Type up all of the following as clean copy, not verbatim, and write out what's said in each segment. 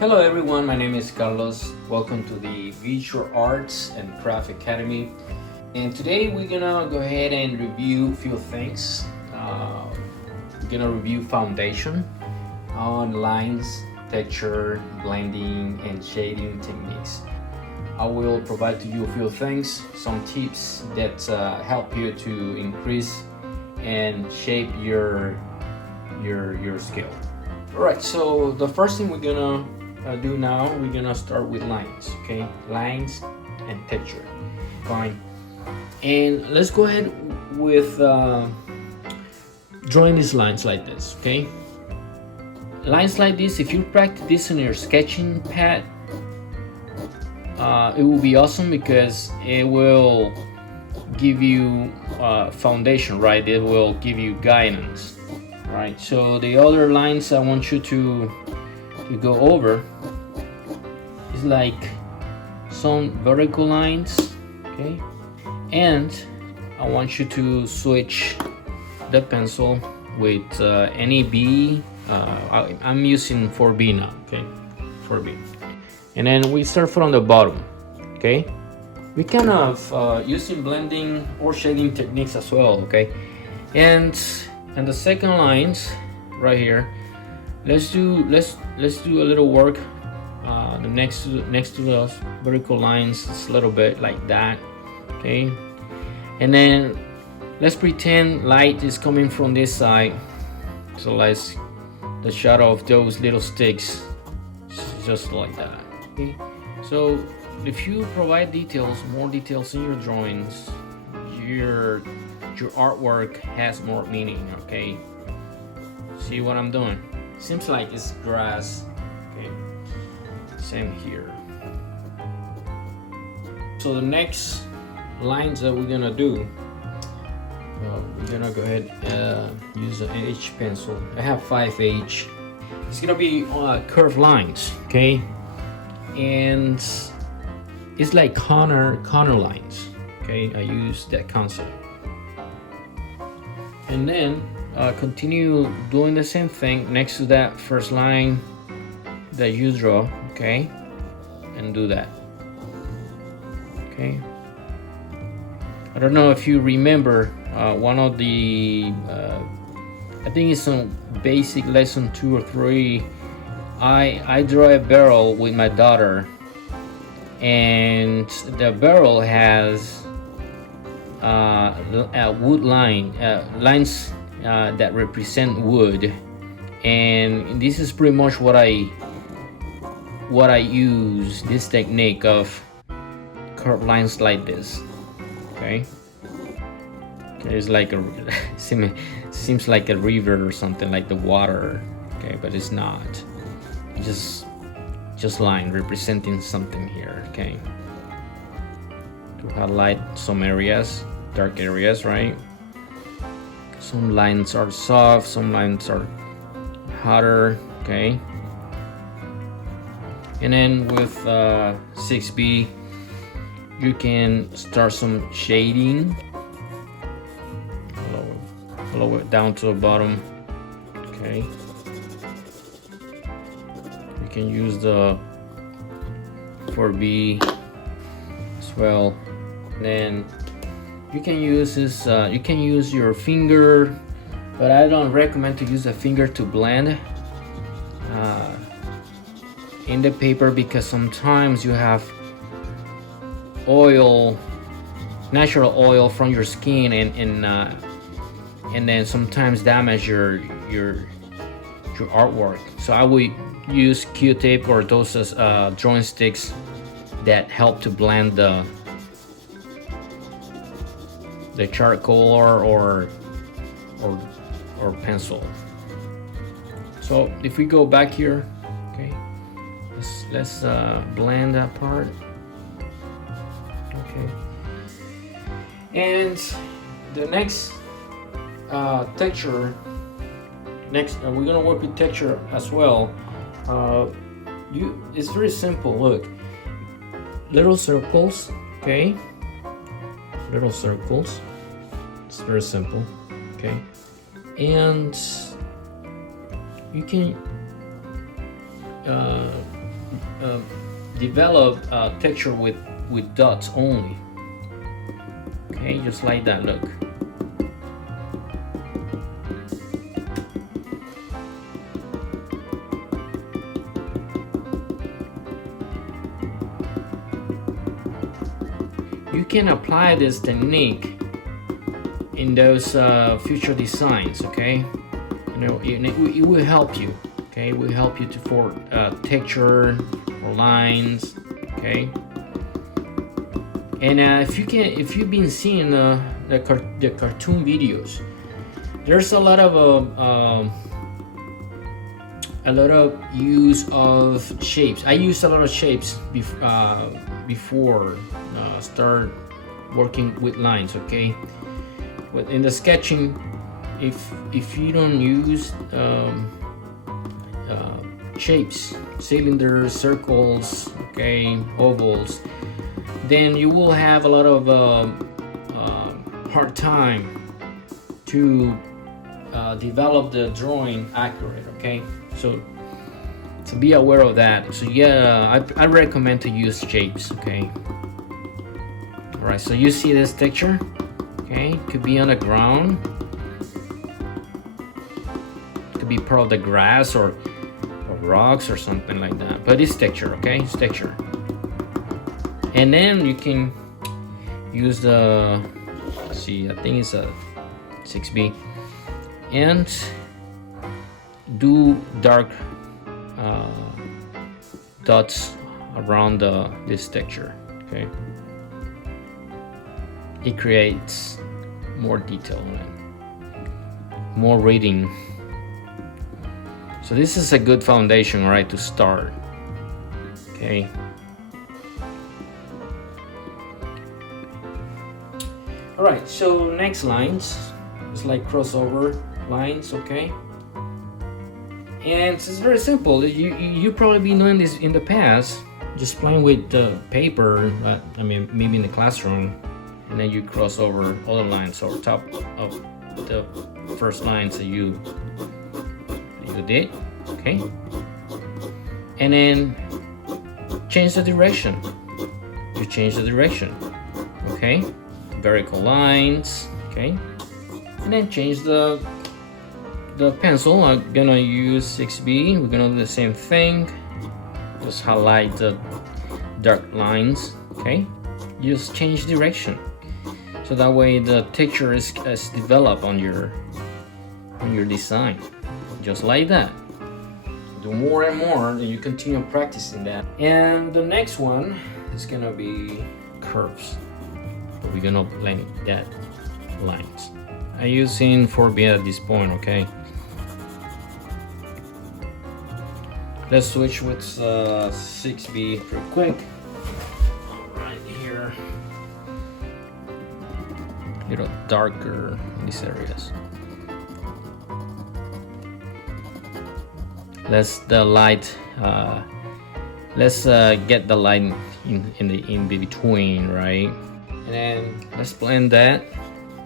Hello everyone, my name is Carlos. Welcome to the Visual Arts and Craft Academy. And today we're gonna go ahead and review a few things. We're gonna review foundation on lines, texture, blending, and shading techniques. I will provide to you a few things, some tips that help you to increase and shape your skill. Alright, so the first thing we're gonna do now, we're gonna start with lines, okay? Lines and texture. Fine. And let's go ahead with drawing these lines like this, okay? Lines like this, if you practice this on your sketching pad, it will be awesome because it will give you foundation, right? It will give you guidance, right? So the other lines I want you to go over is like some vertical lines, okay? And I want you to switch the pencil with any B. I'm using 4B now, okay? 4B. And then we start from the bottom, okay? We kind of using blending or shading techniques as well, okay? And the second lines right here, let's do a little work. The next to those vertical lines, it's a little bit like that, okay? And then let's pretend light is coming from this side, so let's the shadow of those little sticks, just like that. Okay, so if you provide more details in your drawings, your artwork has more meaning. Okay, see what I'm doing? Seems like it's grass. Okay, same here. So the next lines that we're gonna do, we're gonna go ahead and use an H pencil. I have 5H. It's gonna be curved lines, okay? And it's like corner lines, okay? I use that concept. And then continue doing the same thing next to that first line that you draw, okay? And do that, okay? I don't know if you remember one of the I think it's on basic lesson 2 or 3. I draw a barrel with my daughter, and the barrel has a wood lines that represent wood, and this is pretty much what I use, this technique of curved lines like this, okay? It's like seems like a river or something, like the water, okay, but it's not. Just line representing something here, okay? To highlight some areas, dark areas, right? Some lines are soft, some lines are hotter, okay? And then with 6B, you can start some shading. Lower it down to the bottom, okay? You can use the 4B as well. And then you can use this. You can use your finger, but I don't recommend to use a finger to blend in the paper, because sometimes you have oil, natural oil from your skin, and then sometimes damage your artwork. So I would use Q-tip or those drawing sticks that help to blend the charcoal or pencil. So if we go back here, okay, let's blend that part, okay. And the next texture, we're gonna work with texture as well. It's very simple. Look, little circles, okay? Little circles. It's very simple, okay? And you can develop a texture with dots only. Okay, just like that, look. You can apply this technique in those future designs, okay? You know, it will help you, okay? It will help you to for texture or lines, okay? And if you've been seeing the cartoon videos, there's a lot of use of shapes. I used a lot of shapes before start working with lines, okay? But in the sketching, if you don't use shapes, cylinders, circles, okay, ovals, then you will have a lot of hard time to develop the drawing accurate, okay? So be aware of that. So yeah, I recommend to use shapes, okay? All right, so you see this texture, okay? It could be on the ground, it could be part of the grass or rocks or something like that, but it's texture, okay? It's texture. And then you can use the, let's see, I think it's a 6B, and do dark dots around this texture, okay? It creates more detail, more reading. So this is a good foundation, right, to start, okay? All right, so next lines, it's like crossover lines, okay? And it's very simple. You probably been doing this in the past, just playing with paper, I mean, maybe in the classroom, and then you cross over other lines over top of the first lines that you did, okay? And then change the direction. You change the direction, okay? Vertical lines, okay? And then change the pencil. I'm gonna use 6B. We're gonna do the same thing. Just highlight the dark lines, okay? Just change direction, so that way the texture is developed on your design, just like that. Do more and more, and you continue practicing that. And the next one is gonna be curves. We're gonna blend that lines. I'm using 4B at this point, okay? Let's switch with 6B real quick. Right here, a little darker in these areas. Let's get the light in between, right? And then let's blend that.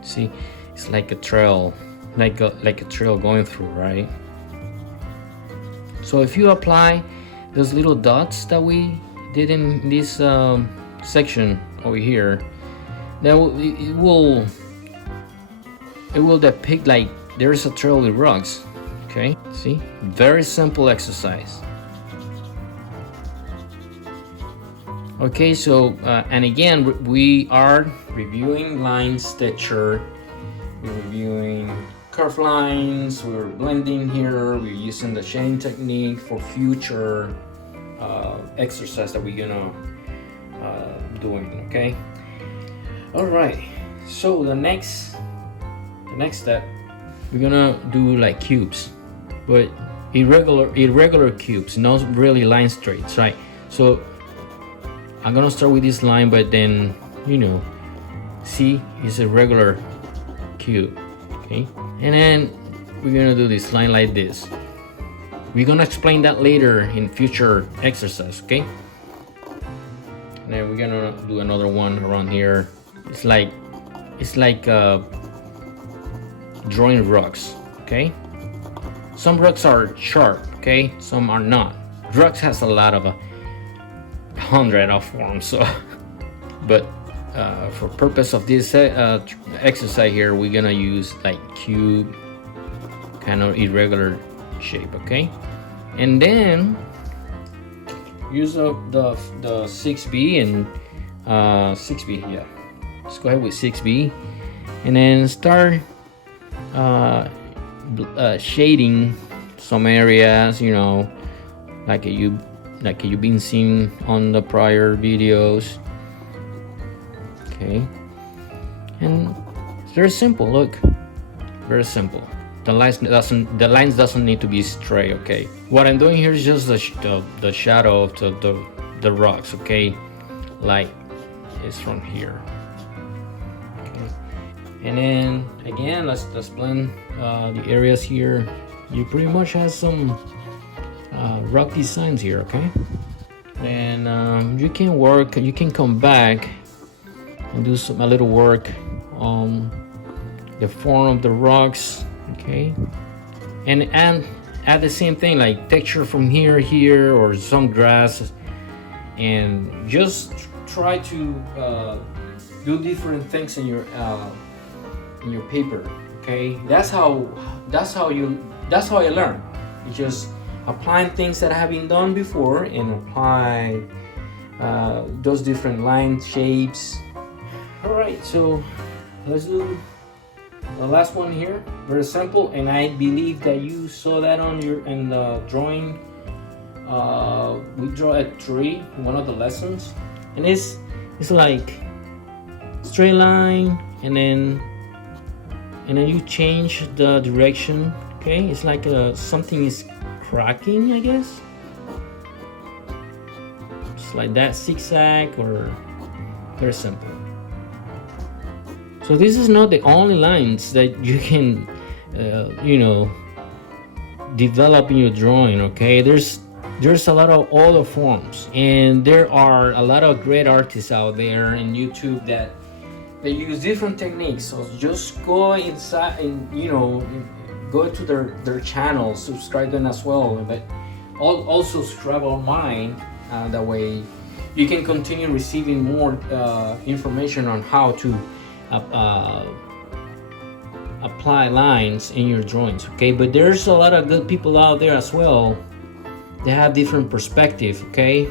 See, it's like a trail, like a trail going through, right? So if you apply those little dots that we did in this section over here, then it will depict like there's a trail with rocks. Okay, see, very simple exercise. Okay, so and again, we are reviewing lines, texture, we're reviewing curve lines, we're blending here, we're using the shading technique for future exercise that we're gonna doing. Okay, all right, so the next step, we're gonna do like cubes, but irregular cubes, not really line straights, right? So I'm gonna start with this line, but then, you know, see, it's a regular cube, okay? And then we're gonna do this line like this. We're gonna explain that later in future exercise, okay? And then we're gonna do another one around here. It's like drawing rocks, okay? Some rocks are sharp, okay? Some are not. Rocks has a lot of hundred of forms. So, but for purpose of this exercise here, we're gonna use like cube, kind of irregular shape, okay? And then use the 6B and 6B, yeah. Let's go ahead with 6B, and then start shading some areas, you know, like you've been seeing on the prior videos. Okay, and it's very simple. Look, very simple. The lines doesn't need to be straight. Okay, what I'm doing here is just the shadow of the rocks. Okay, like it's from here. Okay, and then again, let's blend the areas here. You pretty much have some rock designs here. Okay, and you can come back and do a little work on the form of the rocks. Okay, and add the same thing, like texture from here, or some grass, and just try to do different things in your paper. Okay, that's how I learn. It's just applying things that have been done before and apply those different lines, shapes. All right, so let's do the last one here. Very simple, and I believe that you saw that in the drawing. We draw a tree in one of the lessons, and it's like straight line, and then you change the direction. Okay, it's like something is cracking, I guess. Just like that, zigzag, or very simple. So this is not the only lines that you can, develop in your drawing. Okay, there's a lot of other forms, and there are a lot of great artists out there in YouTube that they use different techniques. So just go inside and go to their channel, subscribe them as well, but also subscribe on mine. That way you can continue receiving more information on how to apply lines in your drawings. Okay, but there's a lot of good people out there as well. They have different perspective. Okay,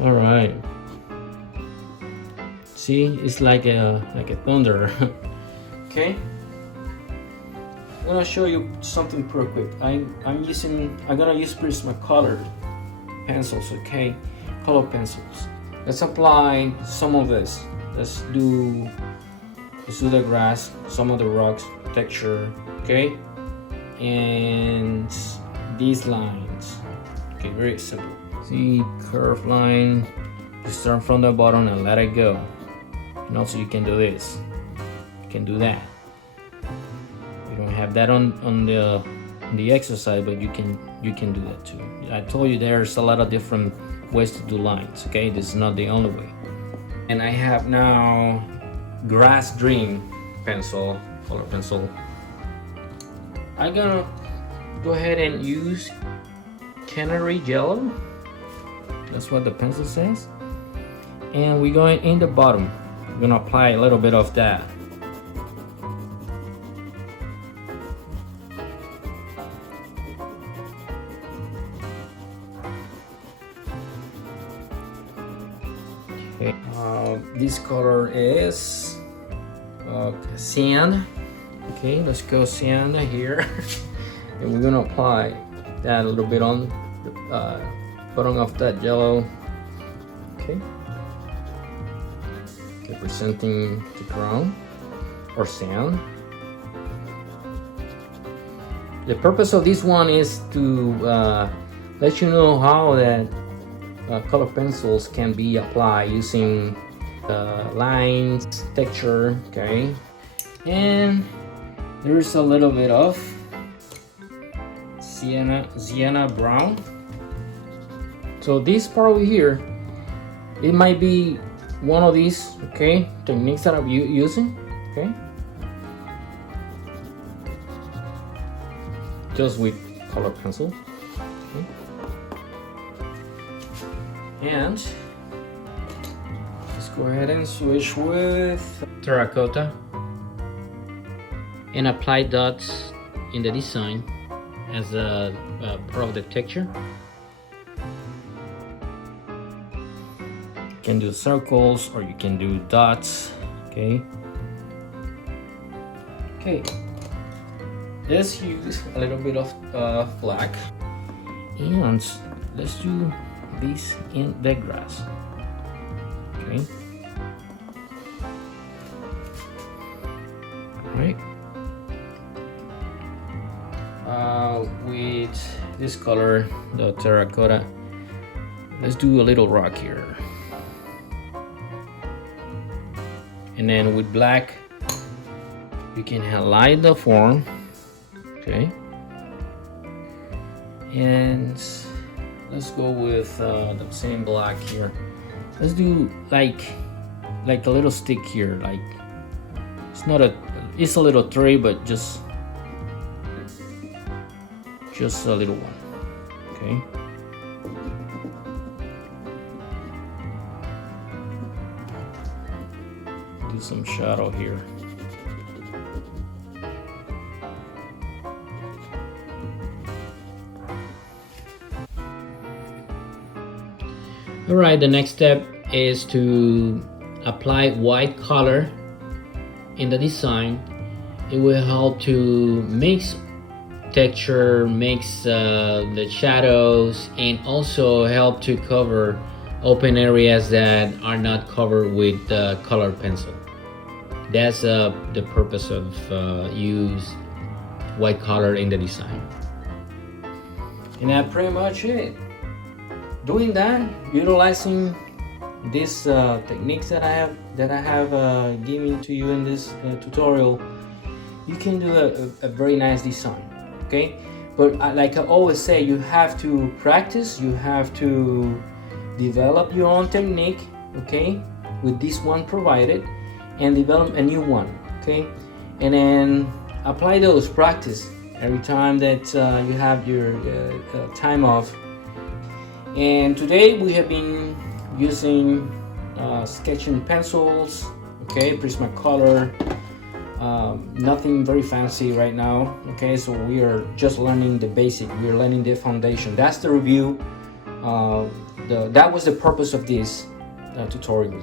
all right, see, it's like a thunder. Okay, I'm gonna show you something pretty quick. I'm gonna use Prismacolors pencils. Okay, color pencils. Let's apply some of this. Let's do the grass, some of the rocks, texture. Okay, and these lines. Okay, very simple. See, curve line. You start from the bottom and let it go. And also you can do this. You can do that. You don't have that on the exercise, but you can do that too. I told you there's a lot of different ways to do lines. Okay, this is not the only way. And I have now Grass Dream pencil, color pencil. I'm gonna go ahead and use Canary Yellow. That's what the pencil says. And we're going in the bottom. We're gonna apply a little bit of that. Okay. This color is sand. Okay, let's go sand here. And we're gonna apply that a little bit on the bottom of that yellow. Okay, representing the ground or sand. The purpose of this one is to let you know how that color pencils can be applied using lines, texture. Okay, and there's a little bit of sienna brown. So this part over here, it might be one of these, okay, techniques that I'm using. Okay, just with color pencil. Okay. And let's go ahead and switch with terracotta and apply dots in the design as a part of the texture. You can do circles or you can do dots. Okay. Let's use a little bit of black, and let's do this in the grass. Okay. All right. With this color, the terracotta, let's do a little rock here. And then with black, you can highlight the form. Okay. And let's go with the same black here. Let's do like a little stick here. Like it's a little tree, but just a little one. Okay. Do some shadow here. All right, the next step is to apply white color in the design. It will help to mix texture, mix the shadows, and also help to cover open areas that are not covered with color pencil. That's the purpose of use white color in the design. And that's pretty much it. Doing that, utilizing these techniques that I have given to you in this tutorial, you can do a very nice design. Okay, but like I always say, you have to practice, you have to develop your own technique, okay, with this one provided, and develop a new one, okay, and then apply those, practice every time that you have your time off. And today we have been using sketching pencils, okay, Prismacolor. Nothing very fancy right now, okay, so we are just learning the basic, we're learning the foundation. That's the review. That was the purpose of this tutorial,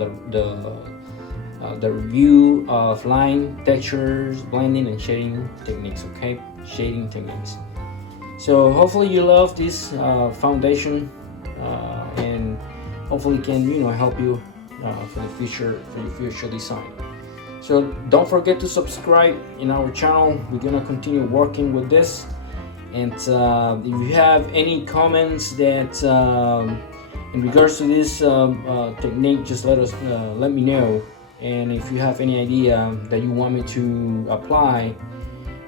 the review of line, textures, blending and shading techniques, okay, shading techniques. So hopefully you love this foundation, and hopefully can help you for the future, for your future design. So don't forget to subscribe in our channel. We're gonna continue working with this, and if you have any comments that in regards to this technique, just let me know. And if you have any idea that you want me to apply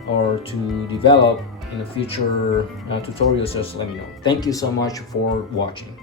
or to develop in the future tutorials, just let me know. Thank you so much for watching.